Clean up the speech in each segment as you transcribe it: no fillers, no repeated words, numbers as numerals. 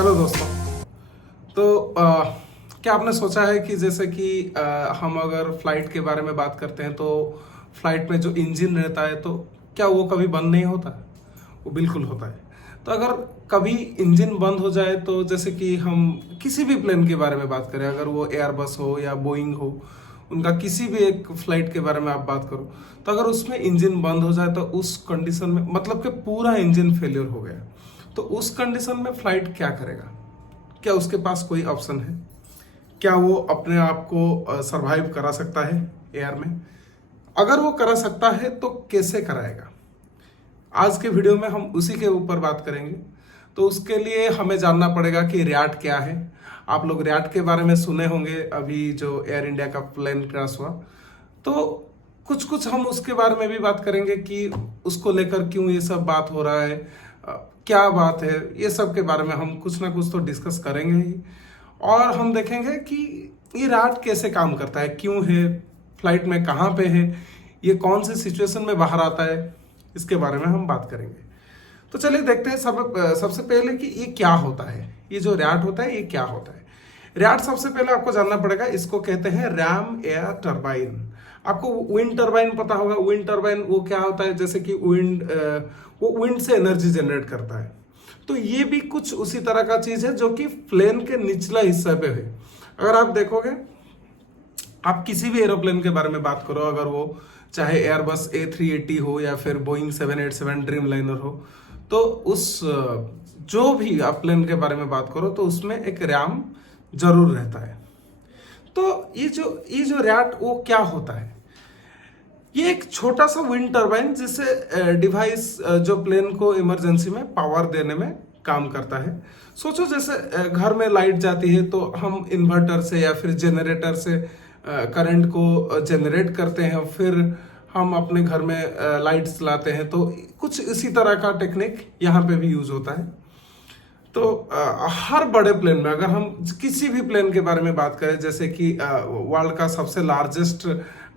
Hello दोस्तों। तो क्या आपने सोचा है कि जैसे कि हम अगर फ्लाइट के बारे में बात करते हैं तो फ्लाइट में जो इंजन रहता है तो क्या वो कभी बंद नहीं होता? वो बिल्कुल होता है। तो अगर कभी इंजन बंद हो जाए तो जैसे कि हम किसी भी प्लेन के बारे में बात करें, अगर वो एयरबस हो या बोइंग हो, उनका किसी भी एक फ्लाइट के बारे में आप बात करो, तो अगर उसमें इंजन बंद हो जाए तो उस कंडीशन में मतलब कि पूरा इंजन फेलियर हो गया, तो उस कंडीशन में फ्लाइट क्या करेगा? क्या उसके पास कोई ऑप्शन है? क्या वो अपने आप को सरवाइव करा सकता है एयर में? अगर वो करा सकता है तो कैसे कराएगा? आज के वीडियो में हम उसी के ऊपर बात करेंगे। तो उसके लिए हमें जानना पड़ेगा कि रैट क्या है। आप लोग रैट के बारे में सुने होंगे, अभी जो एयर इंडिया का प्लेन क्रैश हुआ, तो कुछ कुछ हम उसके बारे में भी बात करेंगे कि उसको लेकर क्यों ये सब बात हो रहा है, क्या बात है, ये सब के बारे में हम कुछ ना कुछ तो डिस्कस करेंगे ही। और हम देखेंगे कि ये रैट कैसे काम करता है, क्यों है, फ्लाइट में कहाँ पे है, ये कौन सी सिचुएशन में बाहर आता है, इसके बारे में हम बात करेंगे। तो चलिए देखते हैं सबसे पहले कि ये क्या होता है। ये जो रैट होता है ये क्या होता है? रैट सबसे पहले आपको जानना पड़ेगा, इसको कहते हैं रैम एयर टरबाइन। आपको विंड टरबाइन पता होगा। विंड टरबाइन वो क्या होता है, जैसे कि वो विंड से एनर्जी जनरेट करता है। तो ये भी कुछ उसी तरह का चीज है जो कि प्लेन के निचला हिस्से पे है। अगर आप देखोगे, आप किसी भी एरोप्लेन के बारे में बात करो, अगर वो चाहे एयरबस A380 हो या फिर बोइंग 787 ड्रीम लाइनर हो, तो उस जो भी आप प्लेन के बारे में बात करो तो उसमें एक रैम जरूर रहता है। तो ये जो रैट वो क्या होता है? ये एक छोटा सा विंड टरबाइन जिससे डिवाइस जो प्लेन को इमरजेंसी में पावर देने में काम करता है। सोचो जैसे घर में लाइट जाती है तो हम इन्वर्टर से या फिर जनरेटर से करंट को जनरेट करते हैं, फिर हम अपने घर में लाइट्स लाते हैं। तो कुछ इसी तरह का टेक्निक यहाँ पे भी यूज होता है। तो हर बड़े प्लेन में, अगर हम किसी भी प्लेन के बारे में बात करें, जैसे कि वर्ल्ड का सबसे लार्जेस्ट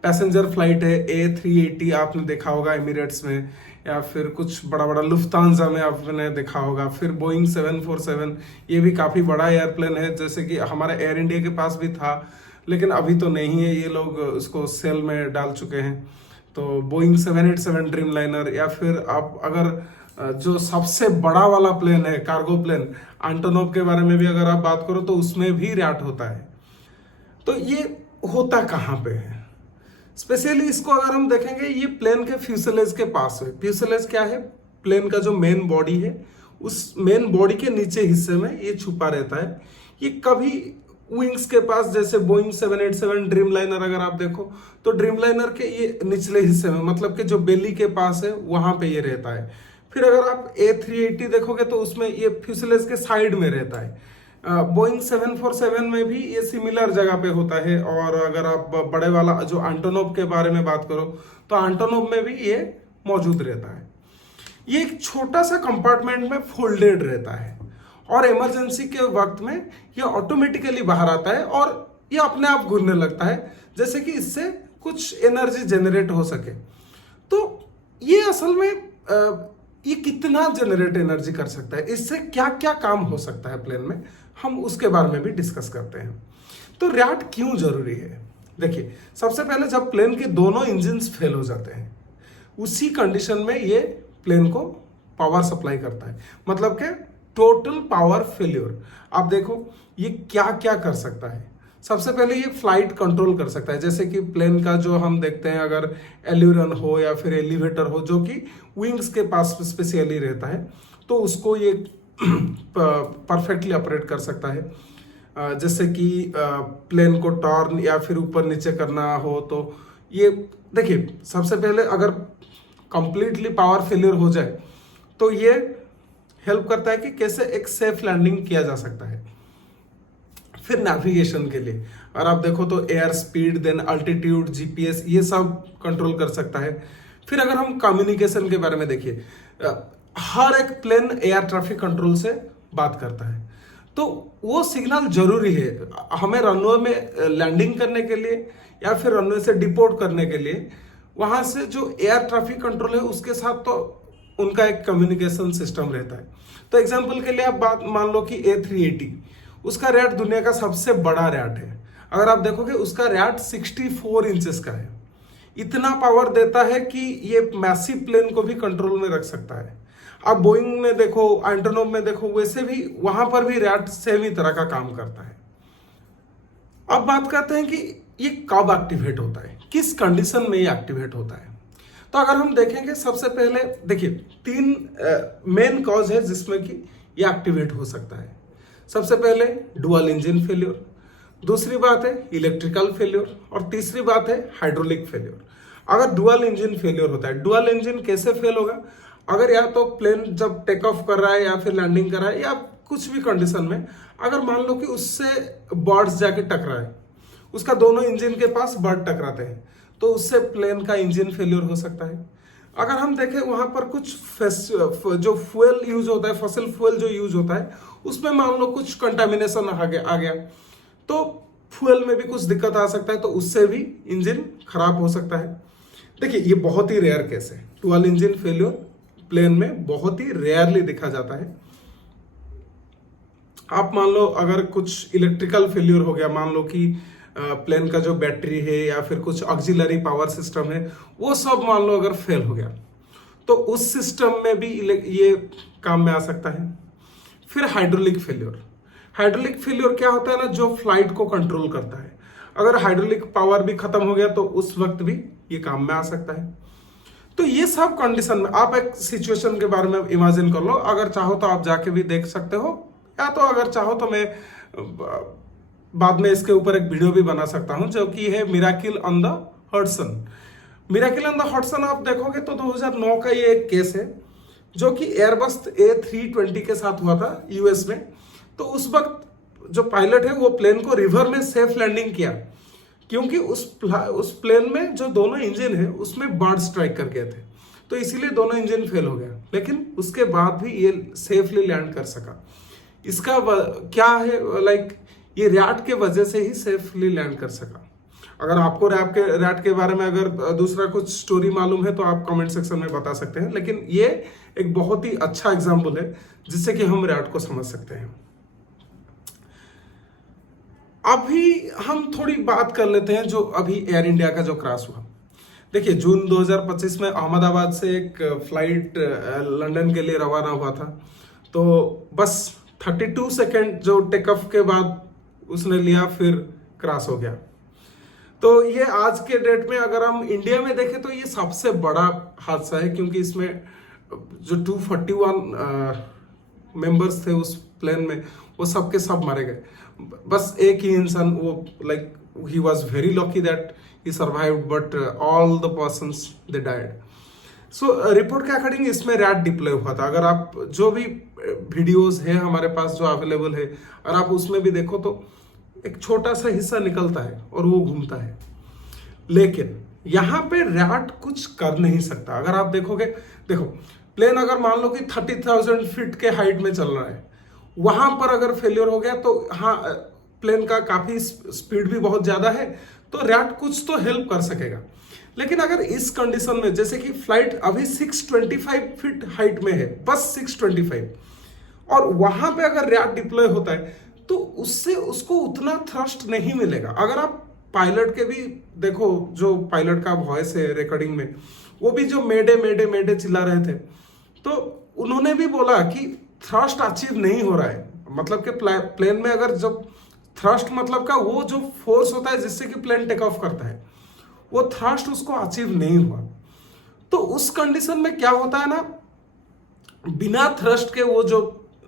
पैसेंजर फ्लाइट है A380, आपने देखा होगा एमिरेट्स में, या फिर कुछ बड़ा बड़ा लुफ्तांजा में आपने देखा होगा। फिर बोइंग 747, ये भी काफ़ी बड़ा एयरप्लेन है, जैसे कि हमारा एयर इंडिया के पास भी था, लेकिन अभी तो नहीं है, ये लोग उसको सेल में डाल चुके हैं। तो बोइंग 787 ड्रीम लाइनर, या फिर आप अगर जो सबसे बड़ा वाला प्लेन है कार्गो प्लेन एंटोनोव के बारे में भी अगर आप बात करो तो उसमें भी रैट होता है। तो ये होता कहाँ पे है? स्पेशली इसको अगर हम देखेंगे, ये प्लेन के फ्यूसलेज के पास है। फ्यूसलेज क्या है? प्लेन का जो मेन बॉडी है, उस मेन बॉडी के नीचे हिस्से में ये छुपा रहता है। ये कभी विंग्स के पास, जैसे बोइंग 787 ड्रीम लाइनर अगर आप देखो तो ड्रीम लाइनर के ये निचले हिस्से में, मतलब कि जो बेली के पास है वहां पे ये रहता है। फिर अगर आप A380 देखोगे तो उसमें ये फ्यूसलेज के साइड में रहता है। बोइंग 747 में भी ये सिमिलर जगह पे होता है। और अगर आप बड़े वाला जो एंटोनोव के बारे में बात करो तो एंटोनोव में भी ये मौजूद रहता है। ये एक छोटा सा कंपार्टमेंट में फोल्डेड रहता है और इमरजेंसी के वक्त में ये ऑटोमेटिकली बाहर आता है और ये अपने आप घूमने लगता है, जैसे कि इससे कुछ एनर्जी जनरेट हो सके। तो ये असल में ये कितना जनरेट एनर्जी कर सकता है, इससे क्या क्या काम हो सकता है प्लेन में, हम उसके बारे में भी डिस्कस करते हैं। तो रैट क्यों जरूरी है? देखिए, सबसे पहले जब प्लेन के दोनों इंजन्स फेल हो जाते हैं, उसी कंडीशन में ये प्लेन को पावर सप्लाई करता है, मतलब कि टोटल पावर फेल्योर। आप देखो ये क्या क्या कर सकता है। सबसे पहले ये फ्लाइट कंट्रोल कर सकता है, जैसे कि प्लेन का जो हम देखते हैं, अगर एल्यूरन हो या फिर एलिवेटर हो जो कि विंग्स के पास स्पेशली रहता है, तो उसको ये परफेक्टली ऑपरेट कर सकता है। जैसे कि प्लेन को टर्न या फिर ऊपर नीचे करना हो तो ये देखिए, सबसे पहले अगर कंप्लीटली पावर फेलियर हो जाए तो ये हेल्प करता है कि कैसे एक सेफ लैंडिंग किया जा सकता है। फिर नेविगेशन के लिए और आप देखो तो air speed, then altitude, GPS, ये सब कंट्रोल कर सकता है। फिर अगर हम कम्युनिकेशन के बारे में देखिए, हर एक प्लेन एयर ट्रैफिक कंट्रोल से बात करता है, तो वो सिग्नल जरूरी है हमें रनवे में लैंडिंग करने के लिए या फिर रनवे से डिपोर्ट करने के लिए। वहां से जो एयर ट्रैफिक कंट्रोल है उसके साथ तो उनका एक कम्युनिकेशन सिस्टम रहता है। तो एग्जाम्पल के लिए आप बात मान लो कि A380, उसका रैट दुनिया का सबसे बड़ा रैट है। अगर आप देखोगे उसका रैट 64 इंचेस का है। इतना पावर देता है कि ये मैसिव प्लेन को भी कंट्रोल में रख सकता है। आप बोइंग में देखो, एंटोनोव में देखो, वैसे भी वहां पर भी रैट सेम ही तरह का काम करता है। अब बात करते हैं कि ये कब एक्टिवेट होता है, किस कंडीशन में ये एक्टिवेट होता है। तो अगर हम देखेंगे, सबसे पहले देखिए 3 मेन कॉज है जिसमें कि ये एक्टिवेट हो सकता है। सबसे पहले डुअल इंजन फेल्योर, दूसरी बात है इलेक्ट्रिकल फेल्योर, और तीसरी बात है हाइड्रोलिक फेल्योर। अगर डुअल इंजन फेल्योर होता है, डुअल इंजन कैसे फेल होगा, अगर या तो प्लेन जब टेक ऑफ कर रहा है या फिर लैंडिंग कर रहा है या कुछ भी कंडीशन में, अगर मान लो कि उससे बर्ड्स जाके टकराए, उसका दोनों इंजन के पास बर्ड टकराते हैं, तो उससे प्लेन का इंजन फेल्योर हो सकता है। अगर हम देखें वहां पर कुछ जो फ्यूल यूज होता है, फॉसिल फ्यूल जो यूज होता है, उसमें मान लो कुछ कंटामिनेशन आ गया तो फ्यूल में भी कुछ दिक्कत आ सकता है, तो उससे भी इंजन खराब हो सकता है। देखिए ये बहुत ही रेयर केस है, डुअल इंजन फेल्योर प्लेन में बहुत ही रेयरली देखा जाता है। आप मान लो अगर कुछ इलेक्ट्रिकल फेल्योर हो गया, मान लो कि प्लेन का जो बैटरी है या फिर कुछ ऑक्सिलरी पावर सिस्टम है, वो सब मान लो अगर फेल हो गया, तो उस सिस्टम में भी ये काम में आ सकता है। फिर हाइड्रोलिक फेल्योर, हाइड्रोलिक फेल्योर क्या होता है ना, जो फ्लाइट को कंट्रोल करता है। अगर हाइड्रोलिक पावर भी खत्म हो गया तो उस वक्त भी ये काम में आ सकता है। तो ये सब कंडीशन में आप एक सिचुएशन के बारे में इमेजिन कर लो, अगर चाहो तो आप जाके भी देख सकते हो, या तो अगर चाहो तो मैं बाद में इसके ऊपर एक वीडियो भी बना सकता हूं, जो कि है miracle on the Hudson. Miracle on the Hudson आप देखोगे तो 2009 का ये एक केस है, जो कि एयरबस A320 के साथ हुआ था यूएस में। तो उस वक्त जो पायलट है वो प्लेन को रिवर में सेफ लैंडिंग किया, क्योंकि उस प्लेन में जो दोनों इंजन है उसमें बर्ड स्ट्राइक कर गए थे, तो इसीलिए दोनों इंजन फेल हो गया। लेकिन उसके बाद भी ये सेफली लैंड कर सका। इसका क्या है, लाइक ये रैट के वजह से ही सेफली लैंड कर सका। अगर आपको रैट के बारे में अगर दूसरा कुछ स्टोरी मालूम है तो आप कमेंट सेक्शन में बता सकते हैं, लेकिन ये एक बहुत ही अच्छा एग्जाम्पल है जिससे कि हम रैट को समझ सकते हैं। अभी हम थोड़ी बात कर लेते हैं जो अभी एयर इंडिया का जो क्रैश हुआ। देखिए जून 2025 में अहमदाबाद से एक फ्लाइट लंदन के लिए रवाना हुआ था, तो बस 32 सेकेंड जो टेक ऑफ के बाद उसने लिया, फिर क्रैश हो गया। तो ये आज के डेट में अगर हम इंडिया में देखें तो ये सबसे बड़ा हादसा है, क्योंकि इसमें जो 241 मेंबर्स थे उस प्लेन में, वो सब के सब मारे गए। बस एक ही इंसान, वो like he was very lucky that he survived, but all the persons they died. So report के अकॉर्डिंग इसमें रैट डिप्लॉय हुआ था। अगर आप जो भी वीडियोस है हमारे पास जो अवेलेबल है, और आप उसमें भी देखो तो एक छोटा सा हिस्सा निकलता है और वो घूमता है, लेकिन यहाँ पे रैट कुछ कर नहीं सकता। अगर आप देखोगे, देखो प्लेन अगर मान लो कि 30,000 फीट के हाइट में चल रहा है, वहां पर अगर फेलियर हो गया तो हाँ, प्लेन का काफी स्पीड भी बहुत ज्यादा है, तो रैट कुछ तो हेल्प कर सकेगा। लेकिन अगर इस कंडीशन में, जैसे कि फ्लाइट अभी 625 फीट हाइट में है, बस 625, और वहां पे अगर रैट डिप्लॉय होता है तो उससे उसको उतना थ्रस्ट नहीं मिलेगा। अगर आप पायलट के भी देखो, जो पायलट का वॉइस है रिकॉर्डिंग में, वो भी जो मेडे मेडे मेडे चिल्ला रहे थे, तो उन्होंने भी बोला कि थ्रस्ट अचीव नहीं हो रहा है। मतलब कि प्लेन में अगर जब थ्रस्ट मतलब का वो जो फोर्स होता है जिससे कि प्लेन टेक ऑफ करता है, वो थ्रस्ट उसको अचीव नहीं हुआ। तो उस कंडीशन में क्या होता है ना, बिना थ्रस्ट के वो जो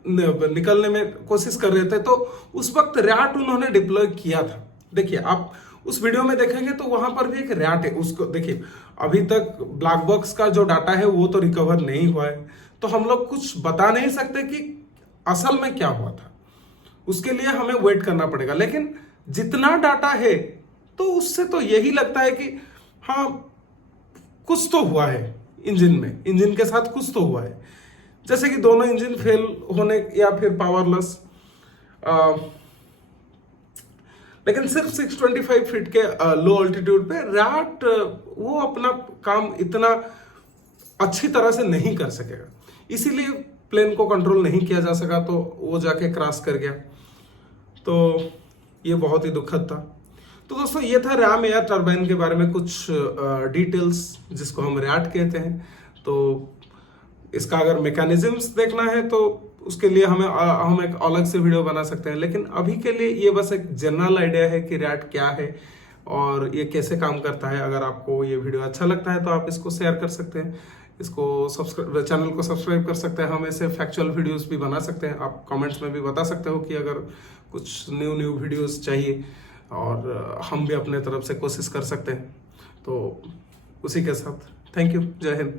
निकलने में कोशिश कर रहे थे, तो उस वक्त रैट उन्होंने डिप्लॉय किया था। देखिए आप उस वीडियो में देखेंगे तो वहां पर भी एक रैट है, उसको देखिए। अभी तक ब्लैक बॉक्स का जो डाटा है वो तो रिकवर नहीं हुआ है, तो हम लोग कुछ बता नहीं सकते कि असल में क्या हुआ था। उसके लिए हमें वेट करना पड़ेगा। लेकिन जितना डाटा है तो उससे तो यही लगता है कि हाँ, कुछ तो हुआ है इंजन में, इंजन के साथ कुछ तो हुआ है। जैसे कि दोनों इंजन फेल होने या फिर पावरलेस, लेकिन सिर्फ 625 फीट के लो ऑल्टीट्यूड पे रैट वो अपना काम इतना अच्छी तरह से नहीं कर सकेगा, इसीलिए प्लेन को कंट्रोल नहीं किया जा सका, तो वो जाके क्रैश कर गया। तो ये बहुत ही दुखद था। तो दोस्तों ये था रैम एयर टरबाइन के बारे में कुछ डिटेल्स, जिसको हम रैट कहते हैं। तो इसका अगर मैकेनिज्म्स देखना है तो उसके लिए हम एक अलग से वीडियो बना सकते हैं, लेकिन अभी के लिए ये बस एक जनरल आइडिया है कि रैट क्या है और ये कैसे काम करता है। अगर आपको ये वीडियो अच्छा लगता है तो आप इसको शेयर कर सकते हैं, इसको चैनल को सब्सक्राइब कर सकते हैं। हम ऐसे फैक्चुअल वीडियोस भी बना सकते हैं। आप कमेंट्स में भी बता सकते हो कि अगर कुछ न्यू वीडियोस चाहिए, और हम भी अपने तरफ से कोशिश कर सकते हैं। तो उसी के साथ थैंक यू, जय हिंद।